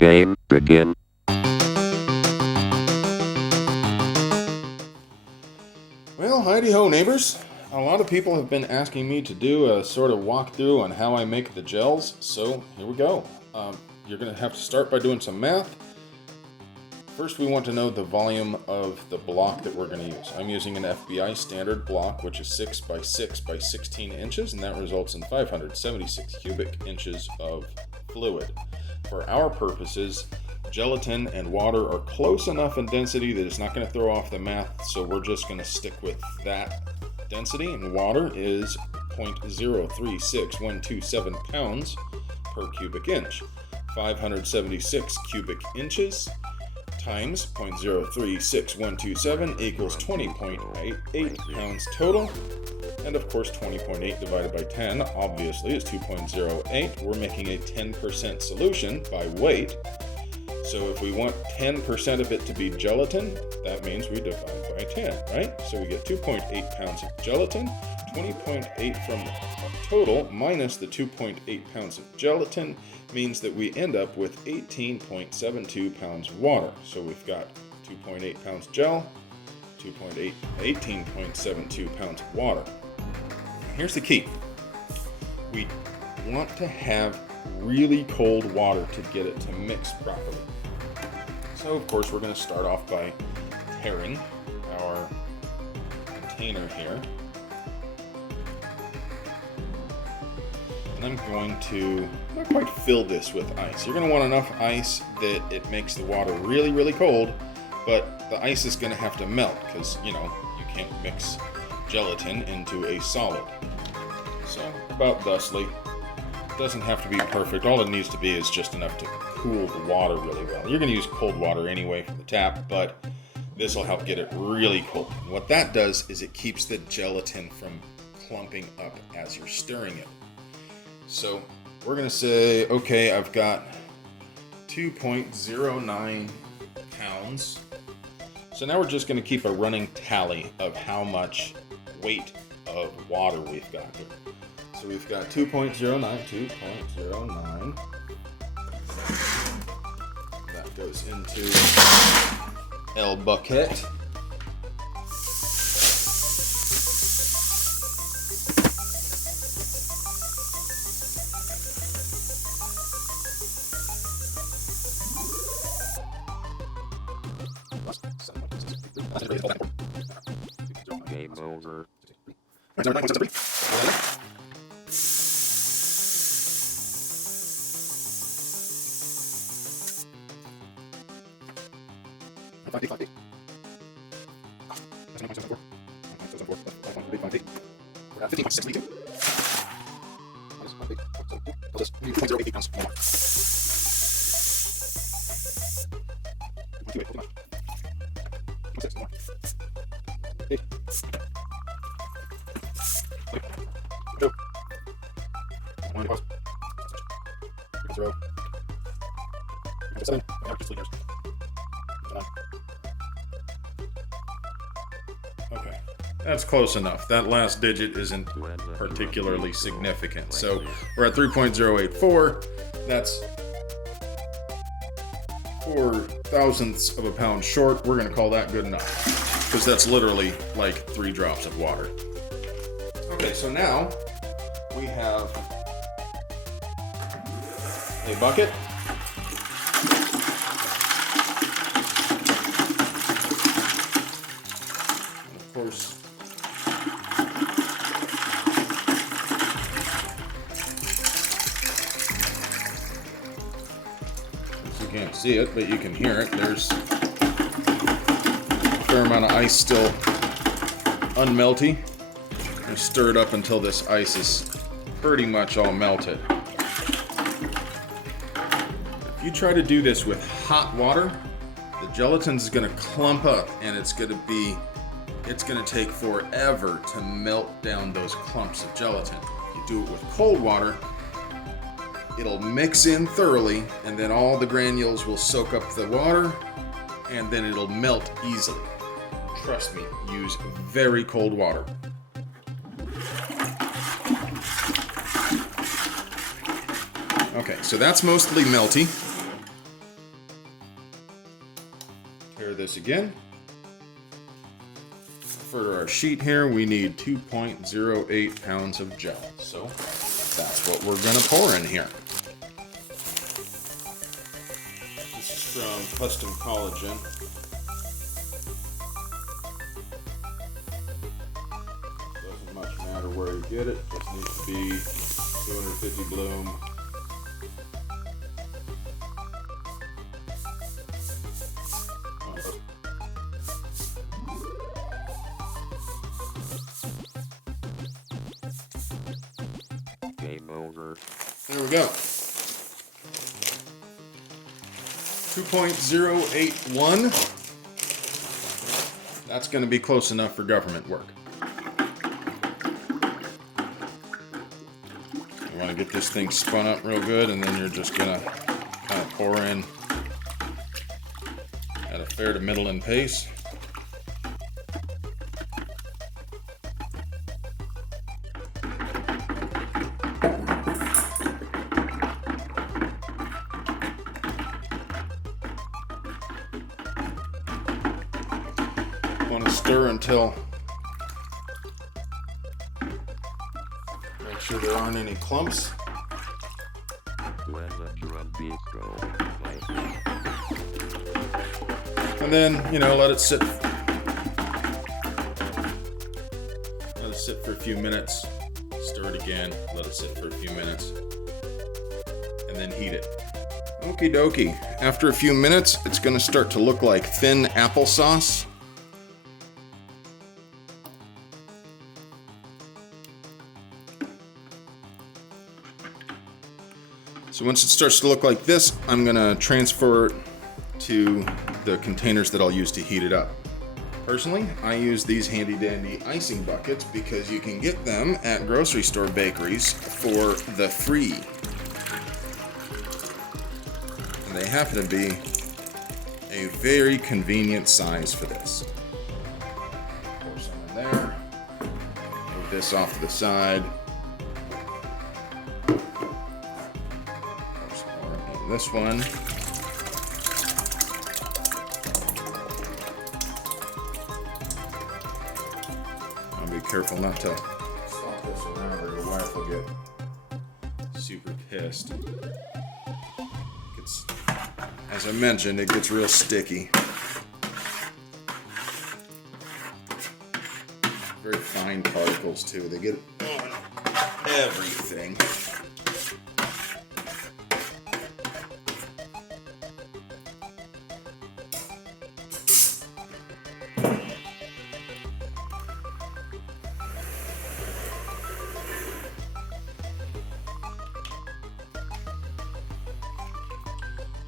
Game begin. Well, hidey-ho, neighbors. A lot of people have been asking me to do a sort of walkthrough on how I make the gels, so here we go. You're going to have to start by doing some math. First, we want to know the volume of the block that we're going to use. I'm using an FBI standard block, which is 6 by 6 by 16 inches, and that results in 576 cubic inches of fluid. For our purposes, gelatin and water are close enough in density that it's not going to throw off the math, so we're just going to stick with that density, and water is 0.036127 pounds per cubic inch. 576 cubic inches times 0.036127 equals 20.88 pounds total. And of course 20.8 divided by 10 obviously is 2.08. We're making a 10% solution by weight. So if we want 10% of it to be gelatin, that means we divide by 10, right? So we get 2.8 pounds of gelatin, 20.8 from the total minus the 2.8 pounds of gelatin means that we end up with 18.72 pounds of water. So we've got 2.8 pounds gel, 18.72 pounds of water. Here's the key. We want to have really cold water to get it to mix properly. So of course we're going to start off by tearing our container here. And I'm going to not quite fill this with ice. You're going to want enough ice that it makes the water really, really cold, but the ice is going to have to melt because, you can't mix gelatin into a solid. So about thusly. Doesn't have to be perfect. All it needs to be is just enough to cool the water really well. You're going to use cold water anyway from the tap, but this will help get it really cold. And what that does is it keeps the gelatin from clumping up as you're stirring it. So we're going to say, okay, I've got 2.09 pounds. So now we're just going to keep a running tally of how much weight of water we've got here. So we've got 2.09. That goes into El Bucket. Game over. Okay, that's close enough. That last digit isn't particularly significant. So we're at 3.084. That's 4 thousandths of a pound short. We're going to call that good enough because that's literally like 3 drops of water. Okay, so now we have a bucket. And of course, you can't see it, but you can hear it. There's a fair amount of ice still unmelty. I'm going to stir it up until this ice is pretty much all melted. If you try to do this with hot water, the gelatin is going to clump up and it's going to take forever to melt down those clumps of gelatin. If you do it with cold water, it'll mix in thoroughly and then all the granules will soak up the water and then it'll melt easily. Trust me, use very cold water. Okay, so that's mostly melty. Stir this again. For our sheet here, we need 2.08 pounds of gel. So that's what we're gonna pour in here. This is from Custom Collagen. Doesn't much matter where you get it, just needs to be 250 bloom. Game over. There we go. 2.081. That's going to be close enough for government work. You want to get this thing spun up real good, and then you're just going to kind of pour in at a fair to middling pace. Want to stir until make sure there aren't any clumps. Let the drum beat go. And then, let it sit. Let it sit for a few minutes. Stir it again. Let it sit for a few minutes. And then heat it. Okie dokie. After a few minutes, it's going to start to look like thin applesauce. So once it starts to look like this, I'm going to transfer it to the containers that I'll use to heat it up. Personally, I use these handy dandy icing buckets because you can get them at grocery store bakeries for the free. And they happen to be a very convenient size for this. Pour some in there. Move this off to the side. This one. I'll be careful not to slop this around or your wife will get super pissed. As I mentioned, it gets real sticky. Very fine particles too. They get on everything.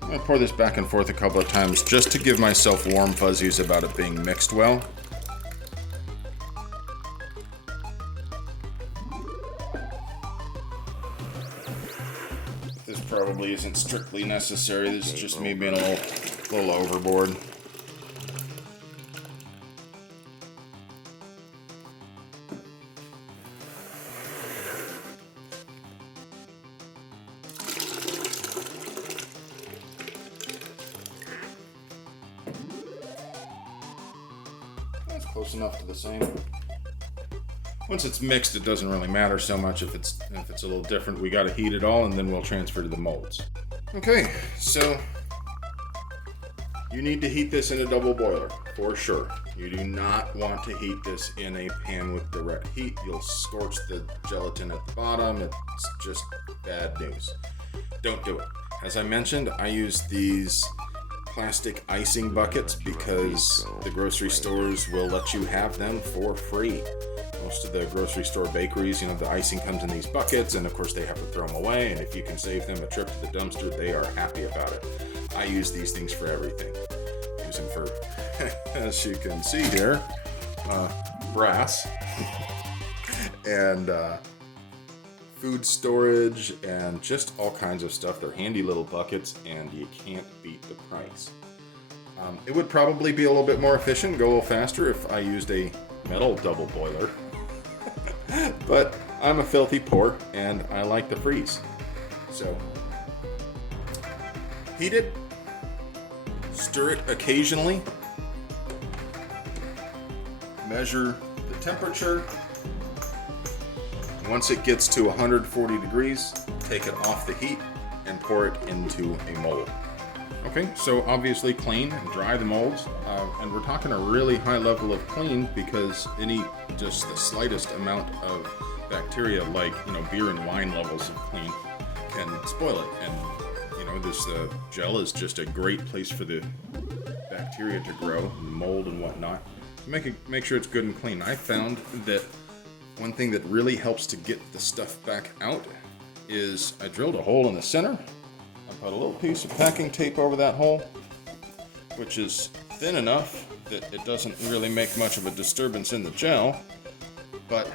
I pour this back and forth a couple of times just to give myself warm fuzzies about it being mixed well. This probably isn't strictly necessary. This is just me being a little overboard. Close enough to the same. Once it's mixed, it doesn't really matter so much if it's a little different. We got to heat it all, and then we'll transfer to the molds. Okay, so you need to heat this in a double boiler for sure. You do not want to heat this in a pan with direct heat. You'll scorch the gelatin at the bottom. It's just bad news. Don't do it. As I mentioned, I use these plastic icing buckets because the grocery stores will let you have them for free. Most of the grocery store bakeries, the icing comes in these buckets, and of course they have to throw them away, and if you can save them a trip to the dumpster, they are happy about it. I use these things for everything. Use them for, as you can see here, brass and food storage and just all kinds of stuff. They're handy little buckets, and you can't beat the price. It would probably be a little bit more efficient, go a little faster if I used a metal double boiler. But I'm a filthy poor, and I like to freeze. So, heat it, stir it occasionally, measure the temperature. Once it gets to 140 degrees, take it off the heat and pour it into a mold. Okay, so obviously clean and dry the molds, and we're talking a really high level of clean because just the slightest amount of bacteria, like beer and wine levels of clean, can spoil it. And this gel is just a great place for the bacteria to grow, mold and whatnot. Make sure it's good and clean. I found that one thing that really helps to get the stuff back out is I drilled a hole in the center. I put a little piece of packing tape over that hole, which is thin enough that it doesn't really make much of a disturbance in the gel. But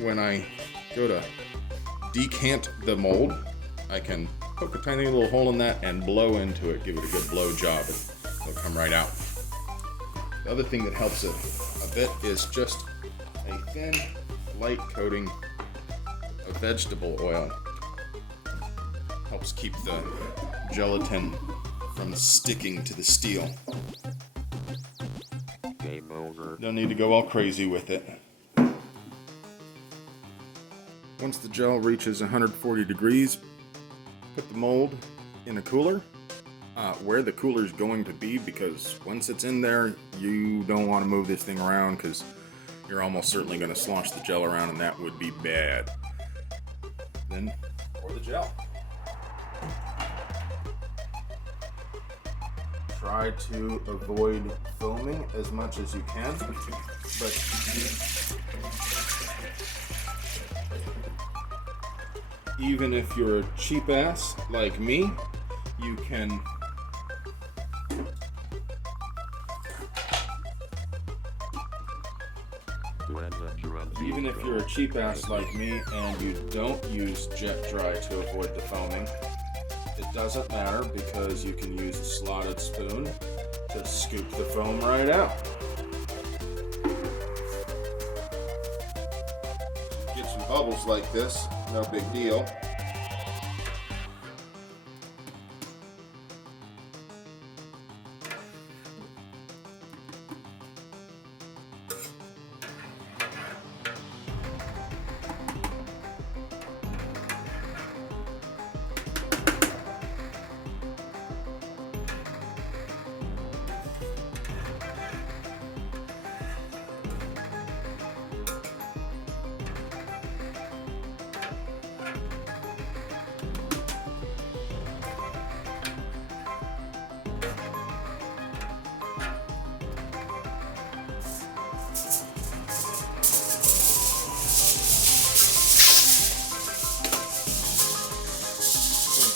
when I go to decant the mold, I can poke a tiny little hole in that and blow into it, give it a good blow job, and it'll come right out. The other thing that helps it a bit is just a thin, light coating of vegetable oil. Helps keep the gelatin from sticking to the steel. Game over. Don't need to go all crazy with it. Once the gel reaches 140 degrees, put the mold in a cooler. Where the cooler is going to be, because once it's in there, you don't want to move this thing around because you're almost certainly going to slosh the gel around, and that would be bad. Then pour the gel. Try to avoid foaming as much as you can, but even if you're a cheap ass like me, you can even if you're a cheap ass like me and you don't use jet dry to avoid the foaming, it doesn't matter because you can use a slotted spoon to scoop the foam right out. Get some bubbles like this, no big deal.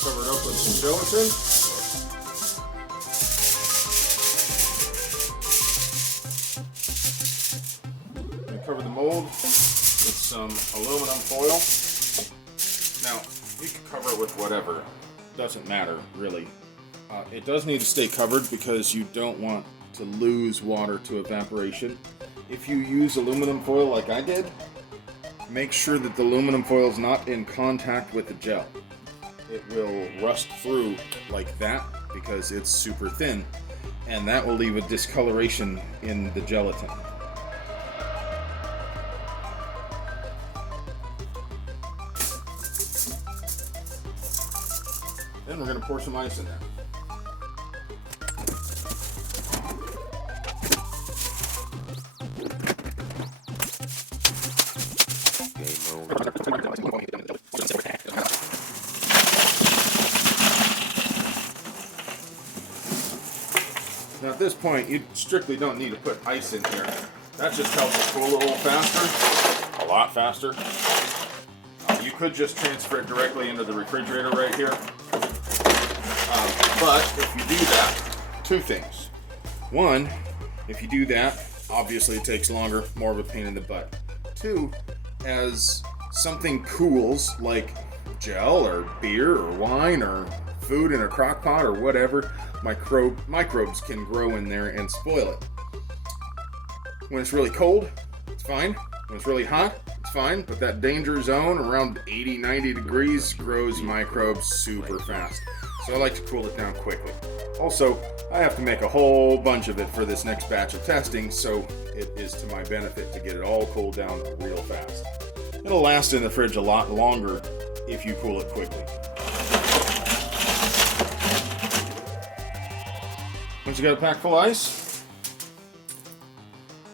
Cover it up with some gelatin. And cover the mold with some aluminum foil. Now, you can cover it with whatever. Doesn't matter, really. It does need to stay covered because you don't want to lose water to evaporation. If you use aluminum foil like I did, make sure that the aluminum foil is not in contact with the gel. It will rust through like that because it's super thin, and that will leave a discoloration in the gelatin. Then we're going to pour some ice in there. Now at this point, you strictly don't need to put ice in here. That just helps it cool a little faster, a lot faster. You could just transfer it directly into the refrigerator right here. But if you do that, two things. One, if you do that, obviously it takes longer, more of a pain in the butt. Two, as something cools, like gel or beer or wine or food in a crock pot or whatever, microbes can grow in there and spoil it. When it's really cold, it's fine. When it's really hot, it's fine. But that danger zone around 80, 90 degrees grows microbes super fast. So I like to cool it down quickly. Also, I have to make a whole bunch of it for this next batch of testing, so it is to my benefit to get it all cooled down real fast. It'll last in the fridge a lot longer if you cool it quickly. Once you got a pack full of ice,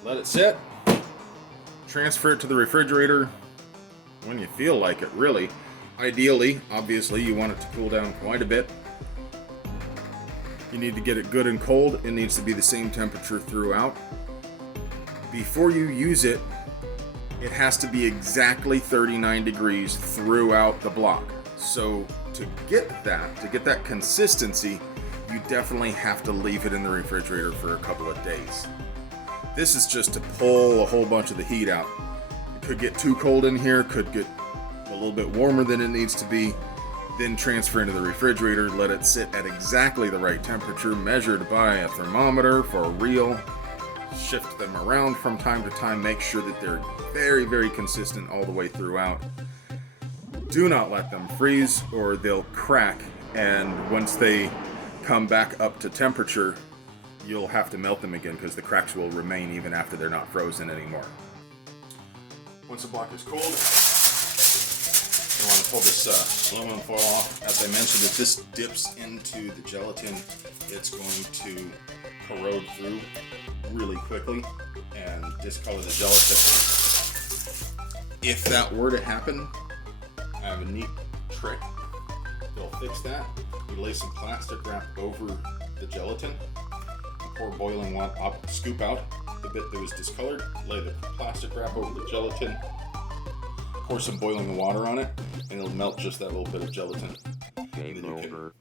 let it sit. Transfer it to the refrigerator when you feel like it, really. Ideally, obviously, you want it to cool down quite a bit. You need to get it good and cold. It needs to be the same temperature throughout. Before you use it, it has to be exactly 39 degrees throughout the block. So to get that consistency, you definitely have to leave it in the refrigerator for a couple of days. This is just to pull a whole bunch of the heat out. It could get too cold in here, could get a little bit warmer than it needs to be. Then transfer into the refrigerator, let it sit at exactly the right temperature, measured by a thermometer for real. Shift them around from time to time, make sure that they're very, very consistent all the way throughout. Do not let them freeze or they'll crack, and once they come back up to temperature, you'll have to melt them again because the cracks will remain even after they're not frozen anymore. Once the block is cooled, you want to pull this aluminum foil off. As I mentioned, if this dips into the gelatin, it's going to corrode through really quickly and discolor the gelatin. If that were to happen, I have a neat trick that'll fix that. You lay some plastic wrap over the gelatin, pour boiling water up, scoop out the bit that was discolored, lay the plastic wrap over the gelatin, pour some boiling water on it, and it'll melt just that little bit of gelatin. And then you can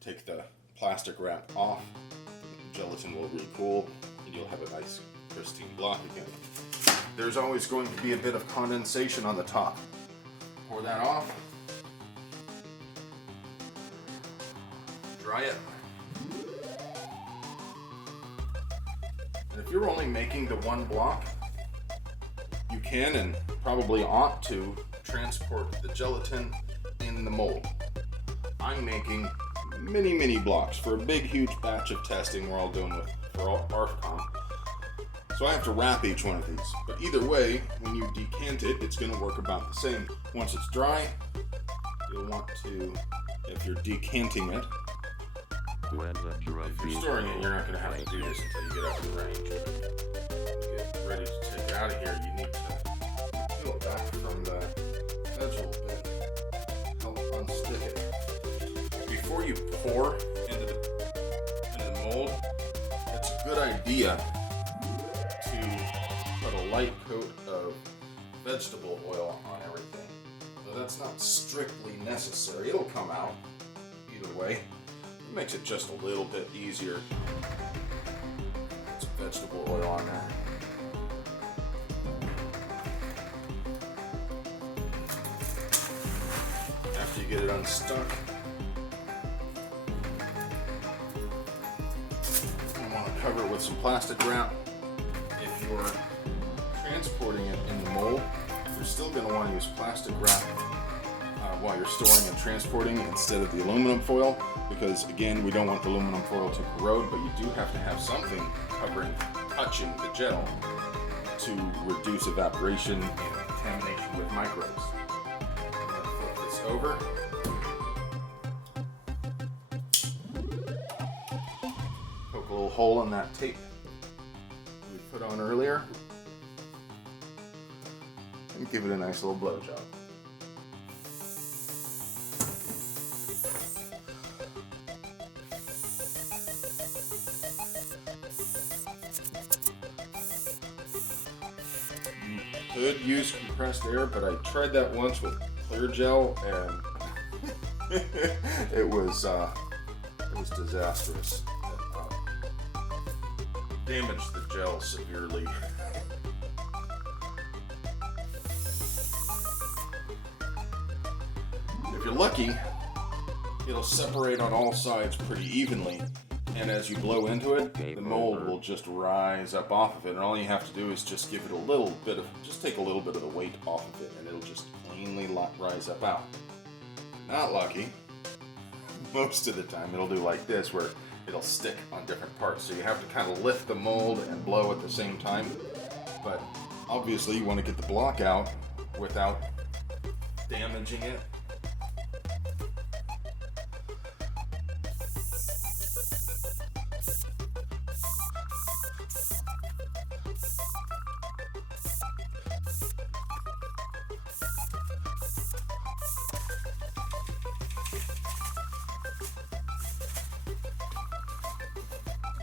take the plastic wrap off, the gelatin will recool, and you'll have a nice pristine block again. There's always going to be a bit of condensation on the top. Pour that off. Dry it. And if you're only making the one block, you can and probably ought to transport the gelatin in the mold. I'm making mini blocks for a big huge batch of testing we're all doing for ARFCOM. So I have to wrap each one of these. But either way, when you decant it, it's going to work about the same. Once it's dry, you'll want to, if you're decanting it, if you're storing it, you're not going to have to do this until you get out of the range. To get ready to take it out of here, you need to peel it back from the edge a little bit, help unstick it. Before you pour into the mold, it's a good idea to put a light coat of vegetable oil on everything. So that's not strictly necessary. It'll come out either way. It makes it just a little bit easier. Put some vegetable oil on there. After you get it unstuck, you want to cover it with some plastic wrap. If you're transporting it in the mold, you're still going to want to use plastic wrap while you're storing and transporting instead of the aluminum foil, because again, we don't want the aluminum foil to corrode, but you do have to have something touching the gel to reduce evaporation and contamination with microbes. I'm going to flip this over. Poke a little hole in that tape we put on earlier and give it a nice little blow job. Could use compressed air, but I tried that once with clear gel and it was disastrous. It damaged the gel severely. If you're lucky, it'll separate on all sides pretty evenly. And as you blow into it, the mold will just rise up off of it. And all you have to do is just give it take a little bit of the weight off of it, and it'll just cleanly rise up out. Not lucky. Most of the time it'll do like this, where it'll stick on different parts. So you have to kind of lift the mold and blow at the same time. But obviously you want to get the block out without damaging it.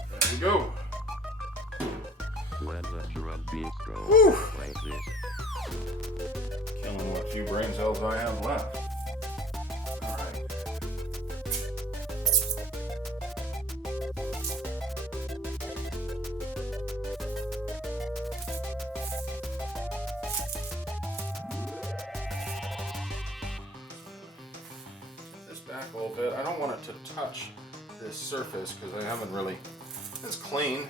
There we go. When the drum beat goes Whew. like this. Killing what few brain cells I have left. Alright. This back a little bit. I don't want it to touch this surface because I haven't really. It's clean,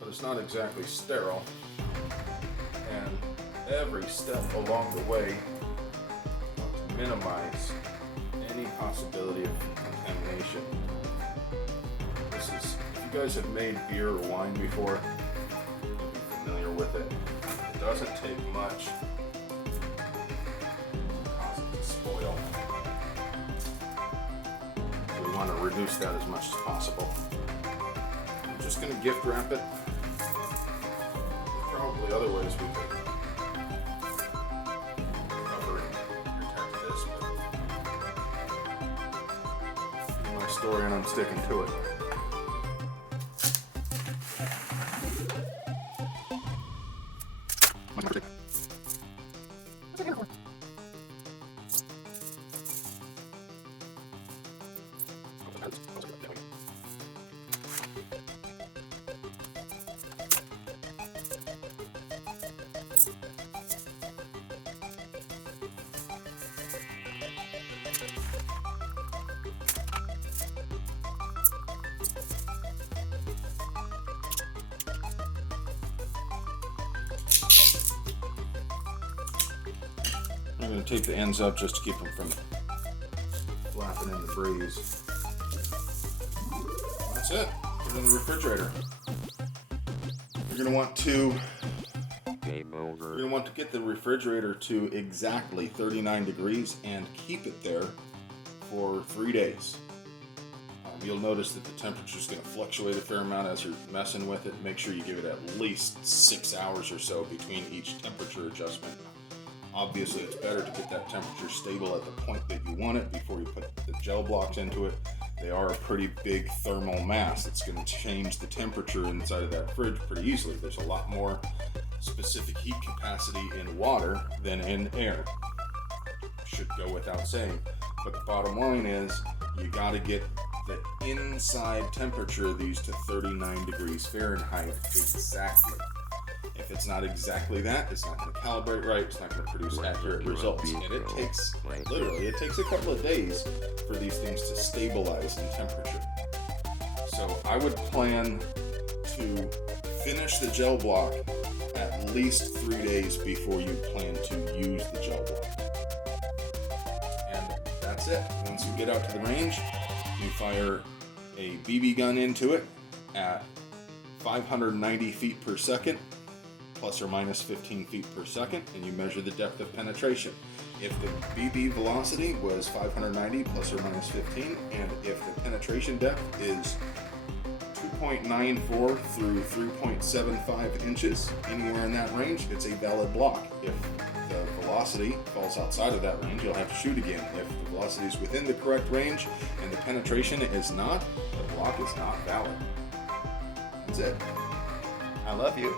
but it's not exactly sterile. And every step along the way to minimize any possibility of contamination. This is, if you guys have made beer or wine before, you'll be familiar with it. It doesn't take much to cause it to spoil. So we want to reduce that as much as possible. I'm just going to gift wrap it. Probably other ways we could cover and protect this, but in my story and I'm sticking to it. I'm going to tape the ends up just to keep them from flapping in the breeze. That's it. Put it in the refrigerator. You're going to want to Game over. You're going to want to get the refrigerator to exactly 39 degrees and keep it there for 3 days. You'll notice that the temperature is going to fluctuate a fair amount as you're messing with it. Make sure you give it at least 6 hours or so between each temperature adjustment. Obviously, it's better to get that temperature stable at the point that you want it before you put the gel blocks into it. They are a pretty big thermal mass. It's going to change the temperature inside of that fridge pretty easily. There's a lot more specific heat capacity in water than in air. Should go without saying. But the bottom line is, you got to get the inside temperature of these to 39 degrees Fahrenheit exactly. If it's not exactly that, it's not going to calibrate right, it's not going to produce accurate results. And it takes, literally, it takes a couple of days for these things to stabilize in temperature. So I would plan to finish the gel block at least 3 days before you plan to use the gel block. And that's it. Once you get out to the range, you fire a BB gun into it at 590 feet per second, plus or minus 15 feet per second, and you measure the depth of penetration. If the BB velocity was 590 plus or minus 15, and if the penetration depth is 2.94 through 3.75 inches, anywhere in that range, it's a valid block. If the velocity falls outside of that range, you'll have to shoot again. If the velocity is within the correct range and the penetration is not, the block is not valid. That's it. I love you.